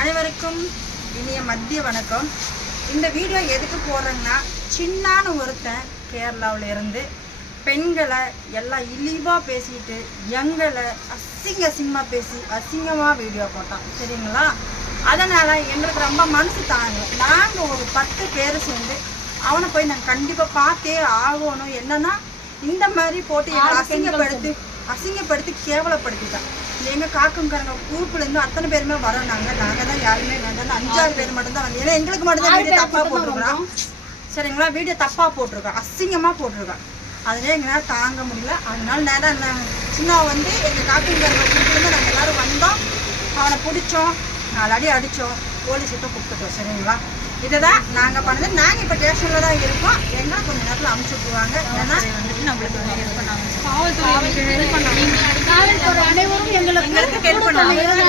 அனைவருக்கும் இனிய மதிய வணக்கம். இந்த வீடியோ எதுக்கு போடுறேன்னா, சின்னான ஒருத்தன் கேரளாவில் இருந்து பெண்களை எல்லாம் இழிவாக பேசிட்டு எங்களை அசிங்கமாக பேசி அசிங்கமாக வீடியோ போட்டான். சரிங்களா? அதனால் எங்களுக்கு ரொம்ப மனசு தாங்க. நாங்கள் ஒரு 10 பேர் சேர்ந்து அவனை போய் நாங்கள் கண்டிப்பாக பார்த்தே ஆகணும். என்னன்னா, இந்த மாதிரி போட்டு எங்களை அசிங்கப்படுத்தி கேவலப்படுத்திட்டான். எங்கள் காக்கங்காரங்க ஊருக்குலேருந்து அத்தனை பேருமே வரோம். நாங்கள் தான் யாருமே வேண்டாம், 5-6 பேர் மட்டும்தான் வந்து. ஏன்னா எங்களுக்கு மட்டும்தான் வீடியோ தப்பாக போட்டிருக்கிறோம். சரிங்களா? வீடியோ தப்பாக போட்டிருக்கோம், அசிங்கமாக போட்டிருக்கோம். அதுலேயே எங்களால் தாங்க முடியல. அதனால நேரம் சின்ன வந்து எங்கள் காக்கங்காரங்க ஊருக்குலேருந்து நாங்கள் எல்லோரும் வந்தோம். அவனை பிடிச்சோம், 4 அடி அடித்தோம், போலீஸ்கிட்ட கூப்பிட்டுட்டோம். சரிங்களா? இதை தான் நாங்கள் பண்ணது. நாங்கள் இப்போ ஸ்டேஷனில் தான் இருக்கோம். எங்களை கொஞ்சம் நேரத்தில் அனுப்பிச்சி விட்டுருவாங்க. ஏன்னா வந்துட்டு நம்மளுக்கு ஹெல்ப் பண்ணாங்க, காவல்துறை அனைவரும் எங்களுக்கு ஹெல்ப் பண்ணாங்க.